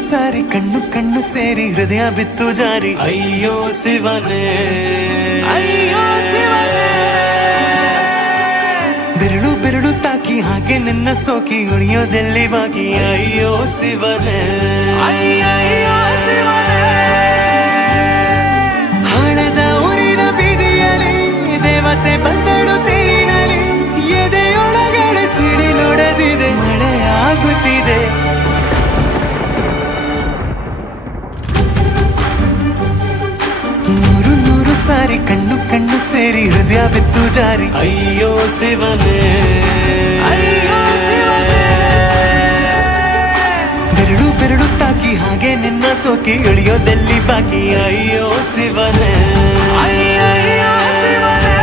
ಸಾರಿ ಕಣ್ಣು ಕಣ್ಣು ಸೇರಿ ಹೃದಯ ಬಿತ್ತು ಜಾರಿ ಅಯ್ಯೋ ಶಿವನೇ ಅಯ್ಯೋ ಶಿವನೇ ಬೆರಳು ಬೆರಳು ತಾಕಿ ಹಾಗೆ ನಿನ್ನ ಸೋಕಿ ಉಳಿಯೋದೆಲ್ಲಿ ಬಾಕಿ ಅಯ್ಯೋ ಶಿವನೇ ಅಯ್ಯಯ್ಯೋ ಶಿವನೇ ಹಳದ ಊರಿನ ಬೀದಿಯಲ್ಲಿ ದೇವತೆ ಬಂದಳು ತೇರಿನಲ್ಲಿ ಎದೆಯೊಳಗಡೆ ಸಿಡಿಲೊಡೆದಿದೆ ಮಳೆ ಆಗುತ್ತಿದೆ ನೂರು ಸಾರಿ ಕಣ್ಣು ಕಣ್ಣು ಸೇರಿ ಹೃದಯ ಬಿತ್ತು ಜಾರಿ ಅಯ್ಯೋ ಶಿವನೇ ಅಯ್ಯೋ ಶಿವನೇ ಬೆರಳು ಬೆರಳು ತಾಕಿ ಹಾಗೆ ನಿನ್ನ ಸೋಕಿ ಇಳಿಯೋದೆಲ್ಲಿ ಬಾಕಿ ಅಯ್ಯೋ ಶಿವನೇ ಅಯ್ಯಯ್ಯೋ ಶಿವನೇ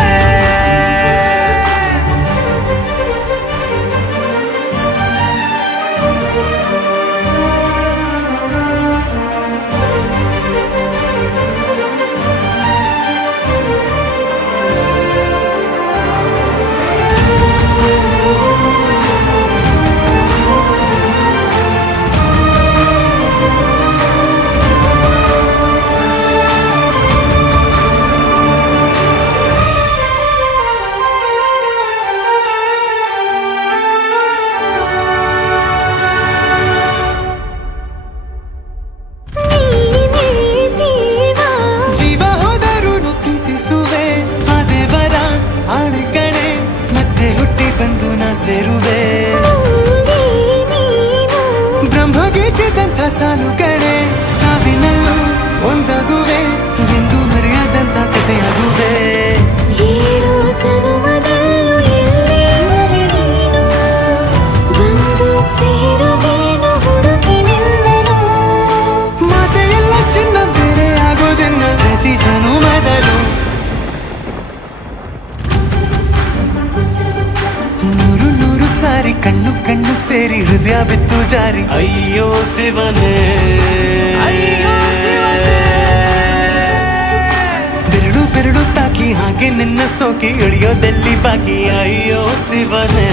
ಸೇರುವೆ ಬ್ರಹ್ಮಗೀಚಿದಂಥ ಸಾಲುಗಳೇ ಸಾವಿನಲ್ಲೂ ಒಂದಾಗುವೆ ಎಂದು ಮರೆಯದಂಥ ಕಥೆಯಾಗುವೆ ಏಳು ಜನುಮದಲ್ಲೂ ಎಲ್ಲೇ ನೀನು ಬಂದು ಸೇರುವೇನು ಹುಡುಕಿ ನಿಲ್ಲನು ಮಾತೆಯೆಲ್ಲ ಚಿನ್ನ ಬೇರೆ ಆಗೋದನ್ನ ಪ್ರತಿ ಜನುಮದಲ್ಲೂ ನೂರು ಸಾರಿ ಕಣ್ಣು ಕಣ್ಣು ಸೇರಿ ಹೃದಯ ಬಿತ್ತು ಜಾರಿ ಅಯ್ಯೋ ಶಿವನೇ ಅಯ್ಯೋ ಶಿವನೇ ಬೆರಳು ಬೆರಳು ತಾಕಿ ಹಾಗೆ ನಿನ್ನ ಸೋಕಿ ಇಳಿಯೋದೆಲ್ಲಿ ಬಾಕಿ ಅಯ್ಯೋ ಶಿವನೇ